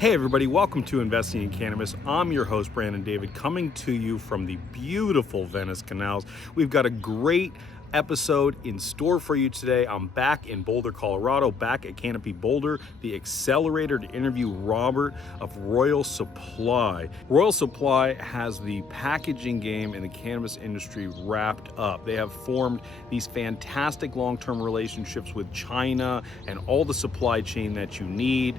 Hey everybody, welcome to Investing in Cannabis. I'm your host, Brandon David, coming to you from the beautiful Venice Canals. We've got a great episode in store for you today. I'm back in Boulder, Colorado, back at Canopy Boulder, the accelerator, to interview Robert of Royal Supply. Royal Supply has the packaging game in the cannabis industry wrapped up. They have formed these fantastic long-term relationships with China and all the supply chain that you need.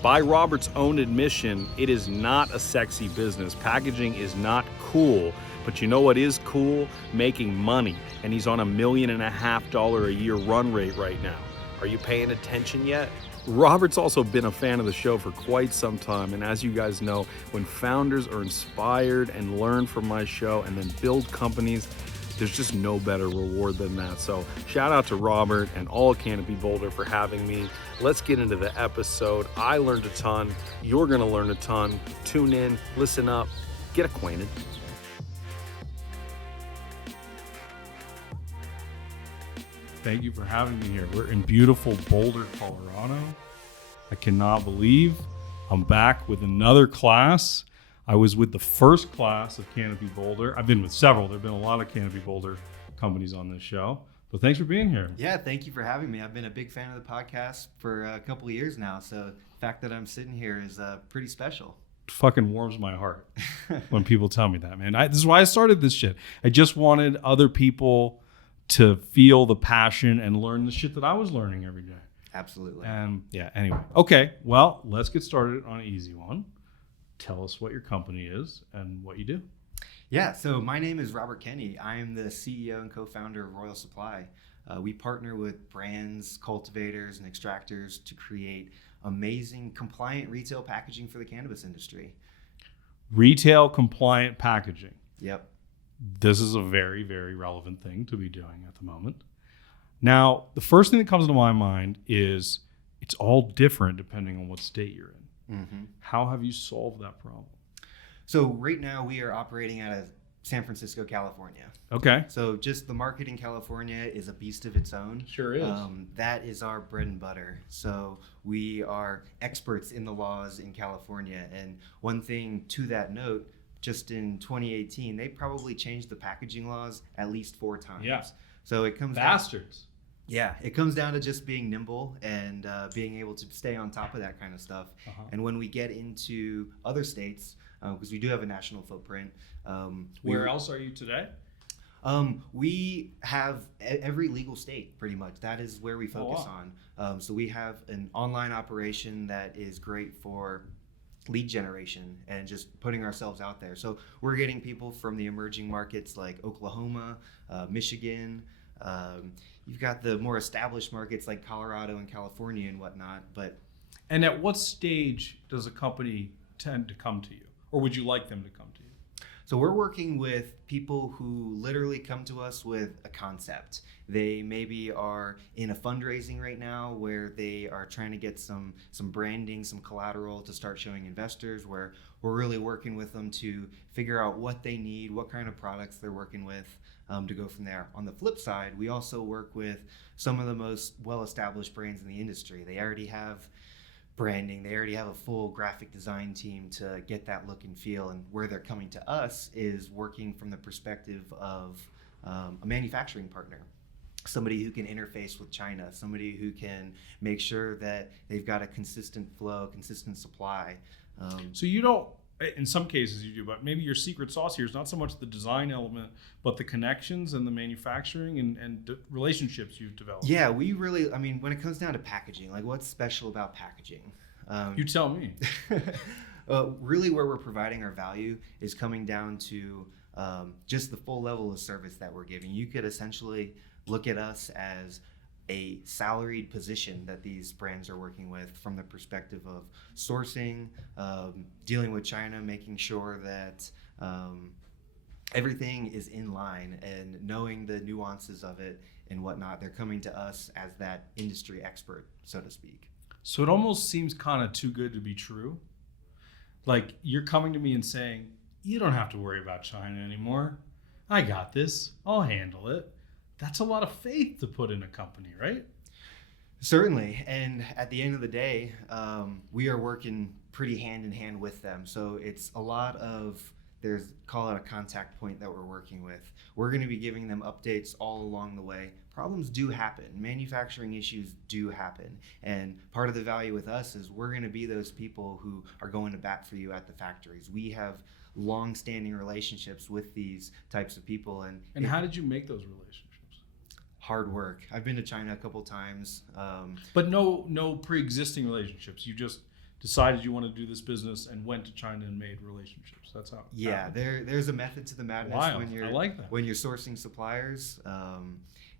By Robert's own admission, it is not a sexy business. Packaging is not cool, but you know what is cool? Making money. And he's on $1.5 million a year run rate right now. Are you paying attention yet? Robert's also been a fan of the show for quite some time, and as you guys know, when founders are inspired and learn from my show and then build companies, there's just no better reward than that. So shout out to Robert and all of Canopy Boulder for having me. Let's get into the episode. I learned a ton. You're gonna learn a ton. Tune in, listen up, get acquainted. Thank you for having me here. We're in beautiful Boulder, Colorado. I cannot believe I'm back with another class. I was with the first class of Canopy Boulder. I've been with several. There have been a lot of Canopy Boulder companies on this show. But thanks for being here. Yeah, thank you for having me. I've been a big fan of the podcast for a couple of years now. So the fact that I'm sitting here is pretty special. It fucking warms my heart when people tell me that, man. This is why I started this shit. I just wanted other people to feel the passion and learn the shit that I was learning every day. Absolutely. And yeah, anyway. Okay, well, let's get started on an easy one. Tell us what your company is and what you do. Yeah, so my name is Robert Kenny. I am the CEO and co-founder of Royal Supply. We partner with brands, cultivators, and extractors to create amazing compliant retail packaging for the cannabis industry. Retail compliant packaging. Yep. This is a very, very relevant thing to be doing at the moment. Now, the first thing that comes to my mind is it's all different depending on what state you're in. Mm-hmm. How have you solved that problem? So right now we are operating out of San Francisco, California. Okay. So just the market in California is a beast of its own. Sure is. That is our bread and butter. So we are experts in the laws in California. And one thing to that note, just in 2018, they probably changed the packaging laws at least 4 times. Yeah. So it comes Bastards. it comes down to just being nimble and being able to stay on top of that kind of stuff. Uh-huh. And when we get into other states, because we do have a national footprint. Where else are you today? We have every legal state, pretty much. That is where we focus on. So we have an online operation that is great for lead generation and just putting ourselves out there. So we're getting people from the emerging markets like Oklahoma, Michigan. You've got the more established markets like Colorado and California and whatnot. And at what stage does a company tend to come to you? Or would you like them to come to you? So we're working with people who literally come to us with a concept. They maybe are in a fundraising right now where they are trying to get some branding, some collateral to start showing investors, where we're really working with them to figure out what they need, what kind of products they're working with, to go from there. On the flip side, we also work with some of the most well-established brands in the industry. They already have branding, they already have a full graphic design team to get that look and feel, and where they're coming to us is working from the perspective of a manufacturing partner, somebody who can interface with China, somebody who can make sure that they've got a consistent flow, consistent supply. So you don't, in some cases you do, but maybe your secret sauce here is not so much the design element, but the connections and the manufacturing and relationships you've developed. Yeah, we really, when it comes down to packaging, like what's special about packaging? You tell me. Really where we're providing our value is coming down to just the full level of service that we're giving. You could essentially look at us as a salaried position that these brands are working with from the perspective of sourcing, dealing with China, making sure that everything is in line and knowing the nuances of it and whatnot. They're coming to us as that industry expert, so to speak. So it almost seems kind of too good to be true. Like you're coming to me and saying, you don't have to worry about China anymore. I got this. I'll handle it. That's a lot of faith to put in a company, right? Certainly. And at the end of the day, we are working pretty hand in hand with them. So it's a lot of, there's, call it a contact point that we're working with. We're going to be giving them updates all along the way. Problems do happen. Manufacturing issues do happen. And part of the value with us is we're going to be those people who are going to bat for you at the factories. We have long-standing relationships with these types of people. And how did you make those relationships? Hard work. I've been to China a couple times. But no pre-existing relationships. You just decided you want to do this business and went to China and made relationships. That's how. Yeah, there's a method to the madness. Wow, when you're I like that. when you're sourcing suppliers.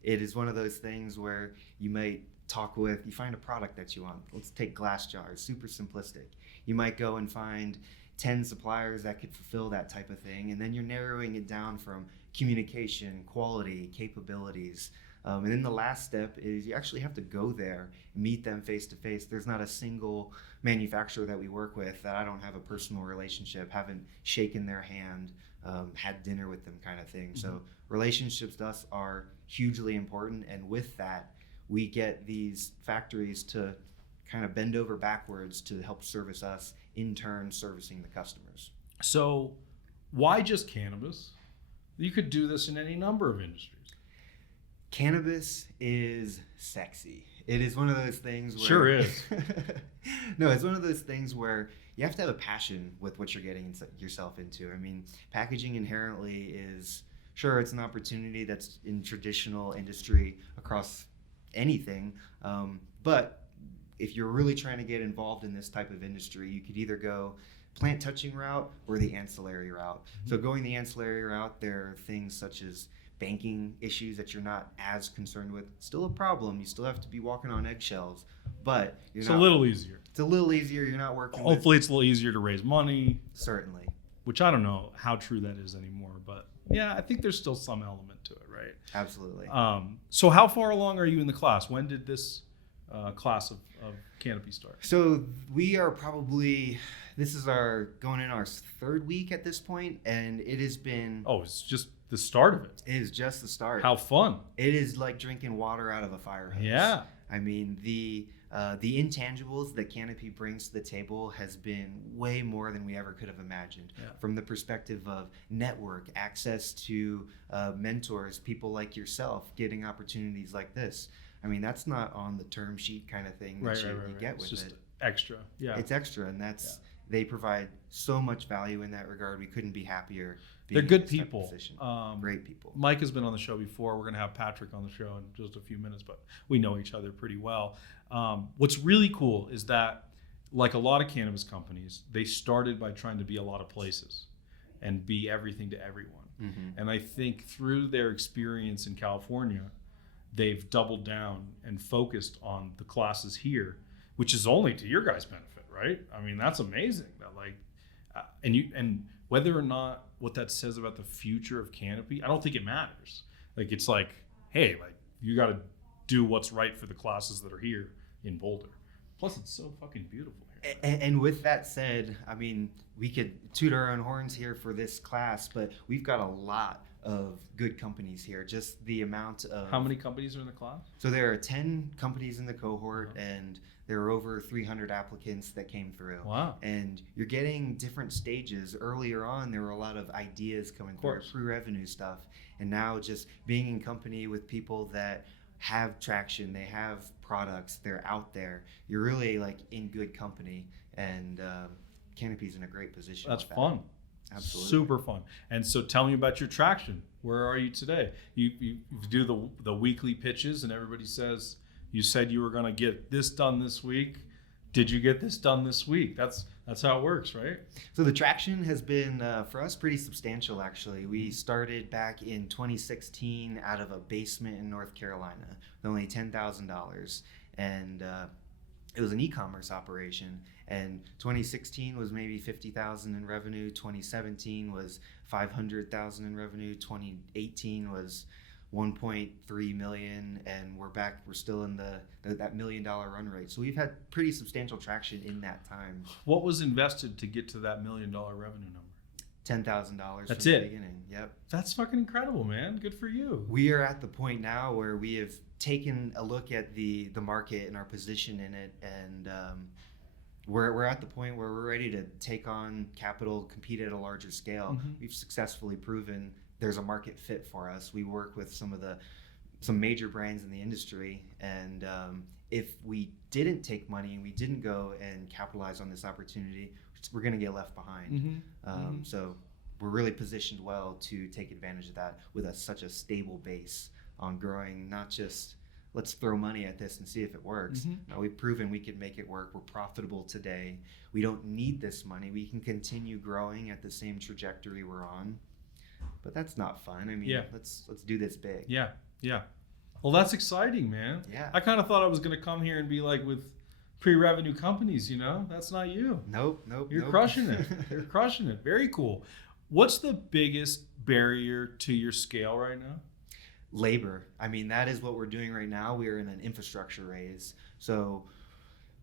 It is one of those things where you might you find a product that you want. Let's take glass jars, super simplistic. You might go and find 10 suppliers that could fulfill that type of thing, and then you're narrowing it down from communication, quality, capabilities. And then the last step is you actually have to go there, meet them face to face. There's not a single manufacturer that we work with that I don't have a personal relationship, haven't shaken their hand, had dinner with them kind of thing. Mm-hmm. So relationships to us are hugely important. And with that, we get these factories to kind of bend over backwards to help service us, in turn servicing the customers. So why just cannabis? You could do this in any number of industries. Cannabis is sexy. It is one of those things where... Sure is. No, it's one of those things where you have to have a passion with what you're getting yourself into. I mean, packaging inherently is, sure, it's an opportunity that's in traditional industry across anything, but if you're really trying to get involved in this type of industry, you could either go plant touching route or the ancillary route. Mm-hmm. So going the ancillary route, there are things such as banking issues that you're not as concerned with. Still a problem. You still have to be walking on eggshells, but it's a little easier. It's a little easier. You're not working. Hopefully, it's a little easier to raise money. Certainly. Which I don't know how true that is anymore, but yeah, I think there's still some element to it, right? Absolutely. So how far along are you in the class? When did this class of Canopy start? So we are probably, this is going in our third week at this point, and it has been... Oh, it's just the start of it. It is just the start. How fun. It is like drinking water out of a fire hose. Yeah. I mean, the intangibles that Canopy brings to the table has been way more than we ever could have imagined. Yeah. From the perspective of network, access to mentors, people like yourself, getting opportunities like this. I mean, that's not on the term sheet kind of thing that you get with it. It's just extra. Yeah. It's extra, and they provide so much value in that regard. We couldn't be happier. They're good people. Great people. Mike has been on the show before. We're going to have Patrick on the show in just a few minutes, but we know each other pretty well. What's really cool is that, like a lot of cannabis companies, they started by trying to be a lot of places and be everything to everyone. Mm-hmm. And I think through their experience in California, they've doubled down and focused on the classes here, which is only to your guys' benefit, right? I mean, that's amazing. That and whether or not what that says about the future of Canopy, I don't think it matters. Like, it's like, hey, like, you got to do what's right for the classes that are here in Boulder. Plus, it's so fucking beautiful here. And with that said, I mean, we could toot our own horns here for this class, but we've got a lot of good companies here. Just the amount of... How many companies are in the class? So there are 10 companies in the cohort, and there are over 300 applicants that came through. Wow. And you're getting different stages. Earlier on, there were a lot of ideas coming through, pre-revenue stuff. And now just being in company with people that have traction, they have products, they're out there. You're really like in good company, and Canopy's in a great position. That's fun. Absolutely. Super fun. And so tell me about your traction. Where are you today? You do the weekly pitches, and everybody says, you said you were going to get this done this week. Did you get this done this week? That's how it works, right? So the traction has been, for us, pretty substantial, actually. We started back in 2016 out of a basement in North Carolina with only $10,000. And it was an e-commerce operation. And 2016 was maybe 50,000 in revenue. 2017 was 500,000 in revenue. 2018 was 1.3 million, and we're still in that $1 million run rate. So we've had pretty substantial traction in that time. What was invested to get to that $1 million revenue number? $10,000 That's from the it. beginning. Yep. That's fucking incredible, man. Good for you. We are at the point now where we have taken a look at the market and our position in it, and we're at the point where we're ready to take on capital, compete at a larger scale. Mhm. We've successfully proven there's a market fit for us. We work with some major brands in the industry, and if we didn't take money and we didn't go and capitalize on this opportunity, we're going to get left behind. So we're really positioned well to take advantage of that with such a stable base on growing, not just let's throw money at this and see if it works. No, we've proven we can make it work. We're profitable today. We don't need this money. We can continue growing at the same trajectory we're on. But that's not fun. I mean, let's do this big. Yeah. Well, that's exciting, man. Yeah. I kind of thought I was going to come here and be like with pre-revenue companies, That's not you. Nope. You're crushing it. You're crushing it. Very cool. What's the biggest barrier to your scale right now? Labor. I mean, that is what we're doing right now. We are in an infrastructure raise. So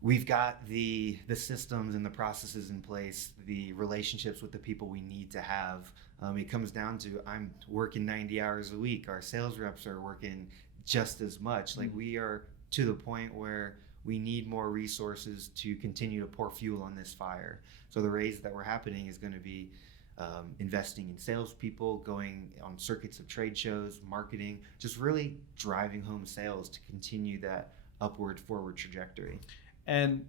we've got the systems and the processes in place, the relationships with the people we need to have. It comes down to I'm working 90 hours a week. Our sales reps are working just as much. Like we are to the point where we need more resources to continue to pour fuel on this fire. So the raise that we're happening is going to be investing in salespeople, going on circuits of trade shows, marketing, just really driving home sales to continue that forward trajectory. And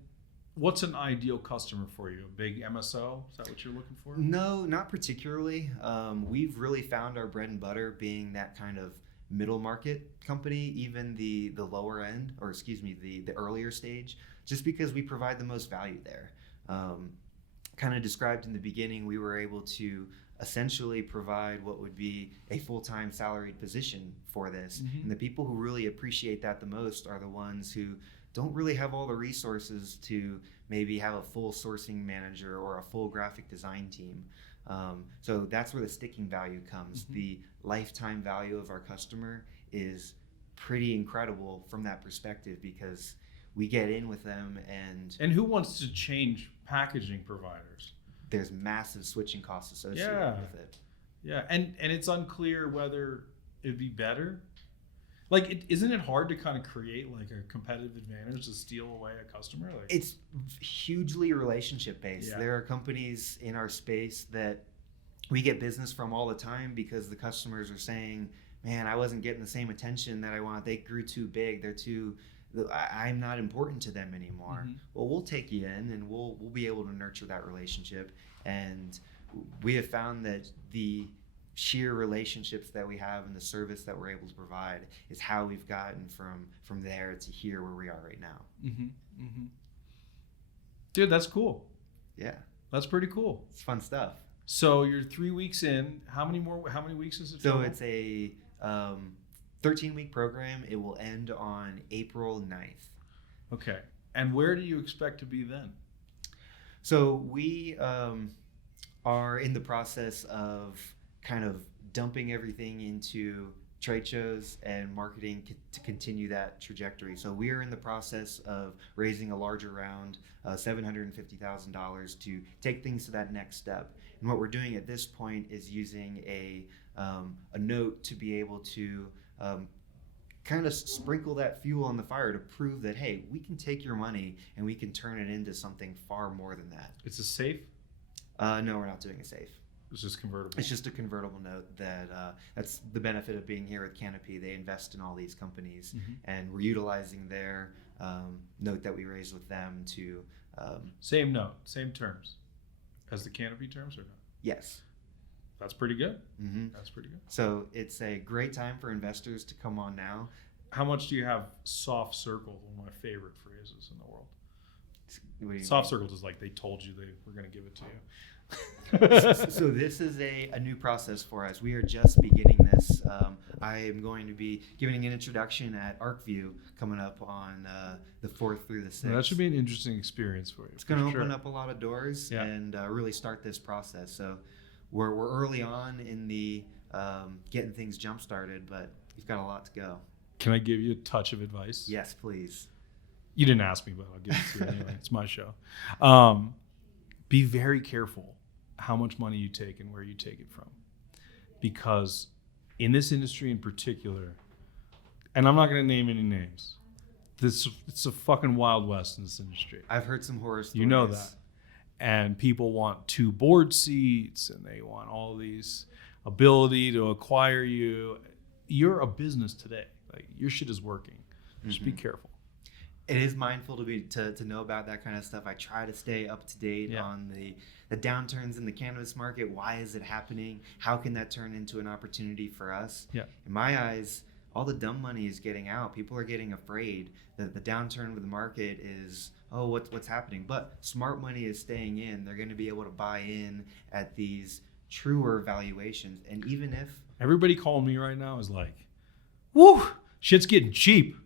what's an ideal customer for you? A big MSO? Is that what you're looking for? No, not particularly. We've really found our bread and butter being that kind of middle market company, even the lower end, or excuse me, the earlier stage, just because we provide the most value there. Kind of described in the beginning, we were able to essentially provide what would be a full-time salaried position for this. And the people who really appreciate that the most are the ones who don't really have all the resources to maybe have a full sourcing manager or a full graphic design team. So that's where the sticking value comes. The lifetime value of our customer is pretty incredible from that perspective because we get in with them and who wants to change packaging providers? There's massive switching costs associated with it. Yeah, and it's unclear whether it'd be better. Like, isn't it hard to kind of create like a competitive advantage to steal away a customer? Like, it's hugely relationship based. Yeah. There are companies in our space that we get business from all the time because the customers are saying, man, I wasn't getting the same attention that I want. They grew too big. I'm not important to them anymore. Well, we'll take you in and we'll be able to nurture that relationship. And we have found that the sheer relationships that we have and the service that we're able to provide is how we've gotten from there to here where we are right now. Dude, that's cool. Yeah, that's pretty cool. It's fun stuff. So you're 3 weeks in. How many weeks is it? So it's a 13-week program. It will end on April 9th. Okay. And where do you expect to be then? So we are in the process of kind of dumping everything into trade shows and marketing to continue that trajectory. So we are in the process of raising a larger round, $750,000 to take things to that next step. And what we're doing at this point is using a note to be able to kind of sprinkle that fuel on the fire to prove that, hey, we can take your money and we can turn it into something far more than that. It's a safe? No, we're not doing a safe. It's just convertible. It's just a convertible note that's the benefit of being here with Canopy. They invest in all these companies, and we're utilizing their note that we raised with them to... same note, same terms as the Canopy terms or not? Yes. That's pretty good. That's pretty good. So it's a great time for investors to come on now. How much do you have soft circled? One of my favorite phrases in the world. What do you soft mean? circled is like they told you they were going to give it to you. So this is a new process for us. We are just beginning this. I am going to be giving an introduction at ArcView coming up on the 4th through the 6th. Well, that should be an interesting experience for you. It's going to open up a lot of doors and really start this process. So we're early on in the getting things jump started, but we've got a lot to go. Can I give you a touch of advice? Yes, please. You didn't ask me, but I'll give it to you anyway. It's my show. Be very careful how much money you take and where you take it from. Because in this industry in particular, and I'm not going to name any names, it's a fucking Wild West in this industry. I've heard some horror stories. You know that. And people want 2 board seats, and they want all these ability to acquire you. You're a business today. Like, your shit is working. Just be careful. It is mindful to know about that kind of stuff. I try to stay up to date on the downturns in the cannabis market. Why is it happening? How can that turn into an opportunity for us? Yeah. In my eyes, all the dumb money is getting out. People are getting afraid that the downturn of the market is, oh, what's happening? But smart money is staying in. They're going to be able to buy in at these truer valuations. And even if everybody calling me right now is like, woo, shit's getting cheap.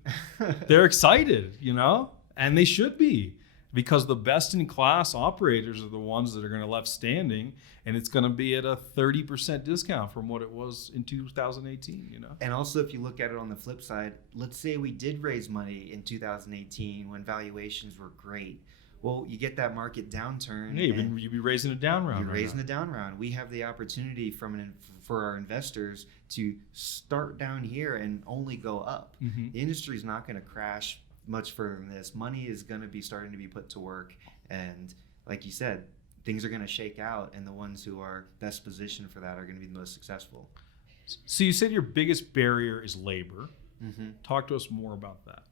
They're excited, you know, and they should be, because the best in class operators are the ones that are going to left standing, and it's going to be at a 30% discount from what it was in 2018, you know. And also, if you look at it on the flip side, let's say we did raise money in 2018 when valuations were great. Well, you get that market downturn. Yeah, you'd be raising a down round. You're raising a down round. We have the opportunity for our investors to start down here and only go up. Mm-hmm. The industry is not going to crash much further than this. Money is going to be starting to be put to work. And like you said, things are going to shake out, and the ones who are best positioned for that are going to be the most successful. So you said your biggest barrier is labor. Mm-hmm. Talk to us more about that.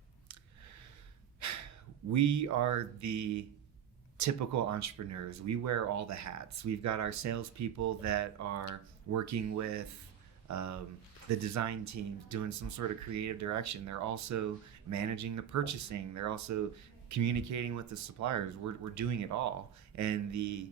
We are the typical entrepreneurs. We wear all the hats. We've got our salespeople that are working with the design teams, doing some sort of creative direction. They're also managing the purchasing. They're also communicating with the suppliers. We're doing it all. And the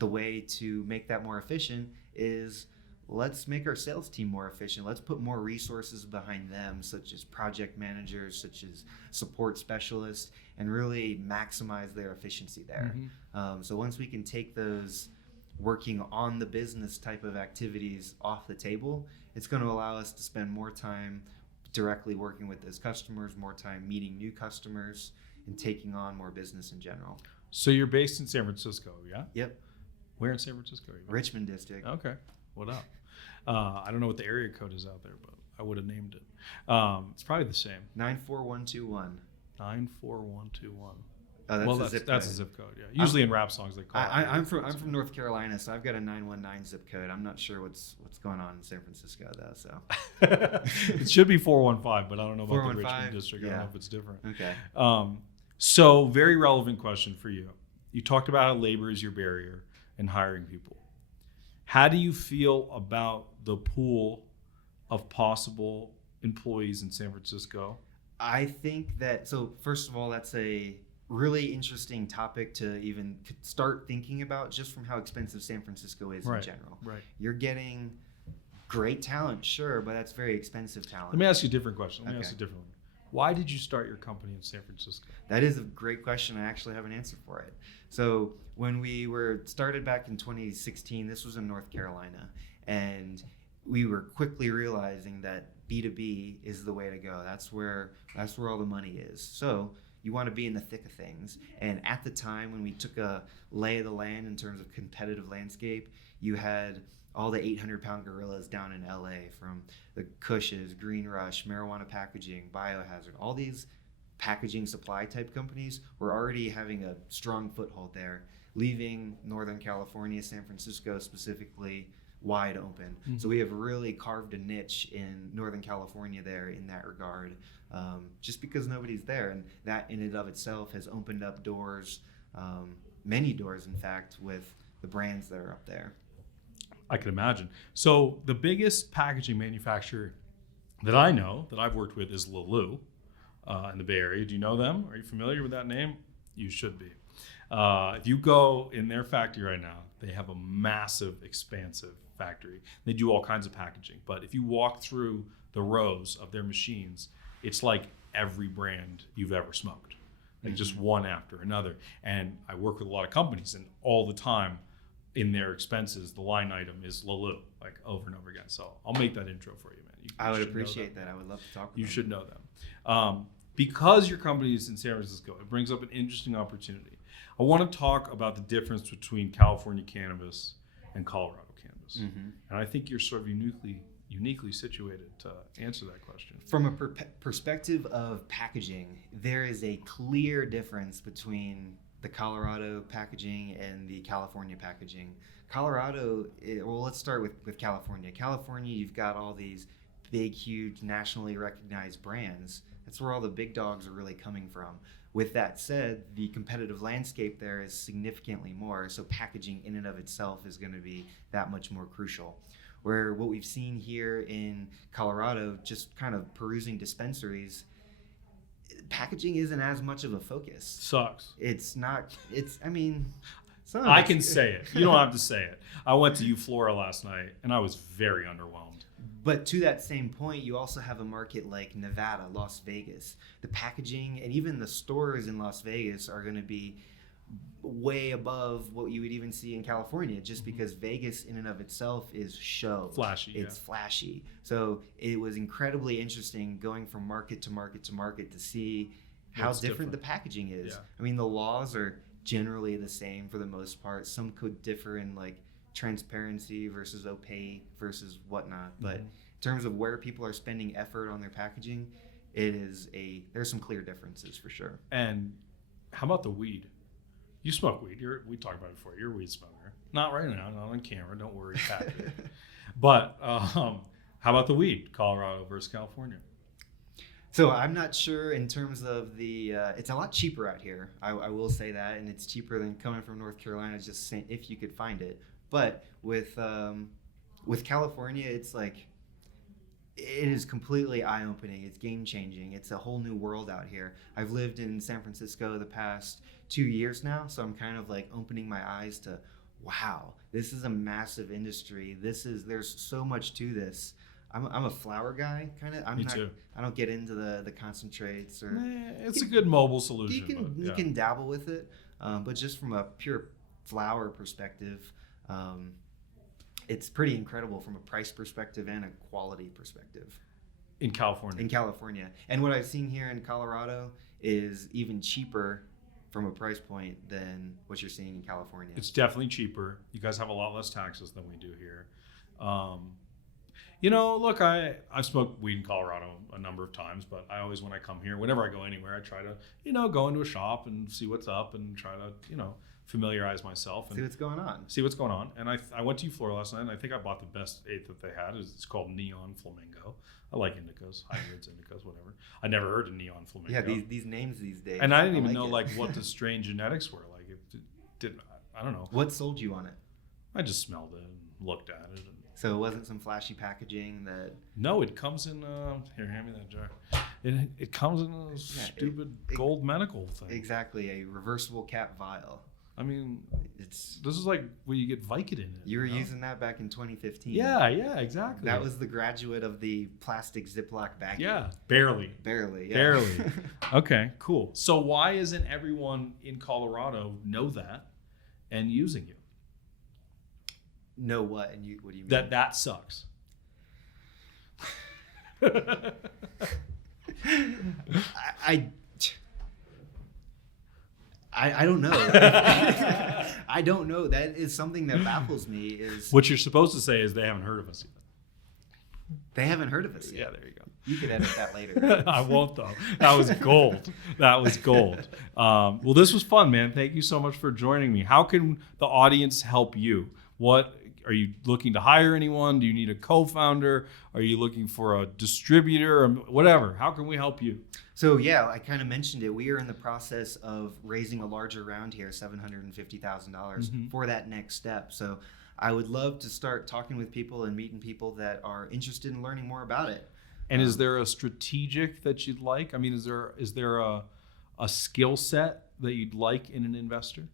way to make that more efficient is, let's make our sales team more efficient. Let's put more resources behind them, such as project managers, such as support specialists, and really maximize their efficiency there. Mm-hmm. So once we can take those working on the business type of activities off the table, it's going to allow us to spend more time directly working with those customers, more time meeting new customers, and taking on more business in general. So you're based in San Francisco, yeah? Yep. Where in San Francisco are you? Richmond District. Okay. What up? I don't know what the area code is out there, but I would have named it. It's probably the same. 94121. 94121. Oh, that's a zip code. That's a zip code. Yeah. Usually in rap songs they call it. I'm from North Carolina, so I've got a 919 zip code. I'm not sure what's going on in San Francisco though. So it should be 415, but I don't know about the 415, Richmond district. I don't know if it's different. Okay. So very relevant question for you. You talked about how labor is your barrier in hiring people. How do you feel about the pool of possible employees in San Francisco? I think that, so first of all, that's a really interesting topic to even start thinking about, just from how expensive San Francisco is in general. Right. You're getting great talent, sure, but that's very expensive talent. Let me ask you a different question. Okay. Why did you start your company in San Francisco? That is a great question. I actually have an answer for it. So when we were started back in 2016, this was in North Carolina, and we were quickly realizing that B2B is the way to go. That's where all the money is. So you want to be in the thick of things. And at the time when we took a lay of the land in terms of competitive landscape, you had all the 800-pound gorillas down in LA, from the Kushes, Green Rush, Marijuana Packaging, Biohazard. All these packaging supply type companies were already having a strong foothold there, leaving Northern California, San Francisco specifically, wide open. Mm-hmm. So we have really carved a niche in Northern California there in that regard, just because nobody's there. And that in and of itself has opened up doors, many doors in fact, with the brands that are up there. I can imagine. So the biggest packaging manufacturer that I know, that I've worked with, is Lulu in the Bay Area. Do you know them? Are you familiar with that name? You should be. If you go in their factory right now, they have a massive, expansive factory. They do all kinds of packaging. But if you walk through the rows of their machines, it's like every brand you've ever smoked, like just one after another. And I work with a lot of companies, and all the time in their expenses, the line item is Lulu, like over and over again. So I'll make that intro for you, man. I would appreciate that. I would love to talk with you them. should know them. Because your company is in San Francisco, it brings up an interesting opportunity. I want to talk about the difference between California cannabis and Colorado cannabis. Mm-hmm. And I think you're sort of uniquely situated to answer that question. From a perspective of packaging, there is a clear difference between the Colorado packaging and the California packaging. Colorado, well, let's start with California. California, you've got all these big, huge, nationally recognized brands. That's where all the big dogs are really coming from. With that said, the competitive landscape there is significantly more, so packaging in and of itself is going to be that much more crucial. Where what we've seen here in Colorado, just kind of perusing dispensaries, packaging isn't as much of a focus. Sucks. It's not, I can say it. You don't have to say it. I went to Flora last night and I was very underwhelmed. But to that same point, you also have a market like Nevada, Las Vegas. The packaging and even the stores in Las Vegas are going to be way above what you would even see in California, just because Vegas in and of itself is show. Flashy. It's flashy. So it was incredibly interesting going from market to market to market to see how different the packaging is. Yeah. I mean, the laws are generally the same for the most part. Some could differ in like transparency versus opaque versus whatnot. But in terms of where people are spending effort on their packaging, there's some clear differences for sure. And how about the weed? You smoke weed. We talked about it before. You're a weed smoker. Not right now, not on camera. Don't worry, Patrick. But how about the weed? Colorado versus California. So I'm not sure in terms of the. It's a lot cheaper out here. I will say that, and it's cheaper than coming from North Carolina. Just saying, if you could find it. But with California, it's like it is completely eye-opening. It's game-changing. It's a whole new world out here. I've lived in San Francisco the past 2 years now, so I'm kind of like opening my eyes to, wow, this is a massive industry. There's so much to this. I'm a flower guy, kind of. Me too. I don't get into the concentrates or. It's a good mobile solution. You can dabble with it, but just from a pure flower perspective, it's pretty incredible from a price perspective and a quality perspective. In California. And what I've seen here in Colorado is even cheaper from a price point than what you're seeing in California. It's definitely cheaper. You guys have a lot less taxes than we do here. Look, I've smoked weed in Colorado a number of times, but I always, when I come here, whenever I go anywhere, I try to, go into a shop and see what's up and try to, familiarize myself and see what's going on. And I went to Flora last night, and I think I bought the best eighth that they had. It's called Neon Flamingo. I like indicas, hybrids, indicas, whatever. I never heard of Neon Flamingo. Yeah, these names these days. And I didn't even know what the strain genetics were. Like it did. I don't know. What sold you on it? I just smelled it and looked at it. So it wasn't some flashy packaging that. No, it comes in. Here, hand me that jar. It comes in a stupid gold medical thing. Exactly, a reversible cap vial. I mean, this is like where you get Vicodin in. You were using that back in 2015. Yeah, exactly. That was the graduate of the plastic Ziploc bag. Yeah, barely. Yeah. Barely. Okay, cool. So why isn't everyone in Colorado know that and using you? Know what? And what do you mean? That sucks. I don't know. I don't know. That is something that baffles me. Is what you're supposed to say is they haven't heard of us yet. They haven't heard of us yet. Yeah, there you go. You could edit that later. I won't though. That was gold. Well, this was fun, man. Thank you so much for joining me. How can the audience help you? What are you looking to hire anyone? Do you need a co-founder? Are you looking for a distributor or whatever? How can we help you? So yeah, I kind of mentioned it. We are in the process of raising a larger round here, $750,000 for that next step. So I would love to start talking with people and meeting people that are interested in learning more about it. And is there a strategic that you'd like? I mean, is there a skill set that you'd like in an investor?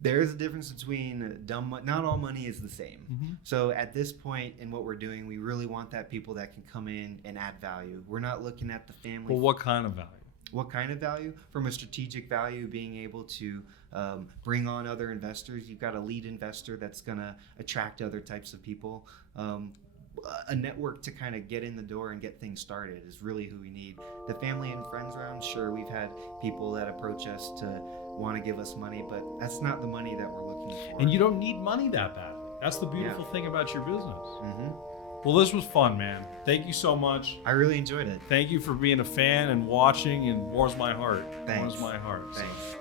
There is a difference between not all money is the same. So at this point in what we're doing, we really want that people that can come in and add value. We're not looking at the family. Well, what kind of value? What kind of value? From a strategic value, being able to bring on other investors. You've got a lead investor that's going to attract other types of people. A network to kind of get in the door and get things started is really who we need. The family and friends round, sure, we've had people that approach us to want to give us money, but that's not the money that we're looking for. And you don't need money that badly. That's the beautiful thing about your business. Mm-hmm. Well, this was fun, man. Thank you so much. I really enjoyed it. Thank you for being a fan and watching, and warms my heart. Thanks. Warms my heart. Thanks.